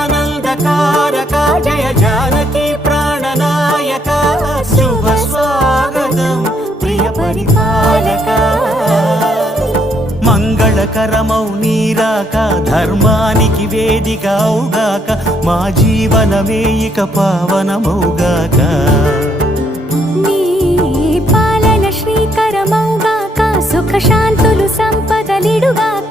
జగదానందకారక జయ జానకి ప్రాణనాయక శుభ స్వాగతం ప్రియ పరిపాలక మంగళకరమౌ నీరాక ధర్మానికి వేదిక అవుగాక మా జీవనమే ఇక పావనమౌగాక నీ పాలన శ్రీకరమౌగాక సుఖ శాంతులు సంపదలిడుగాక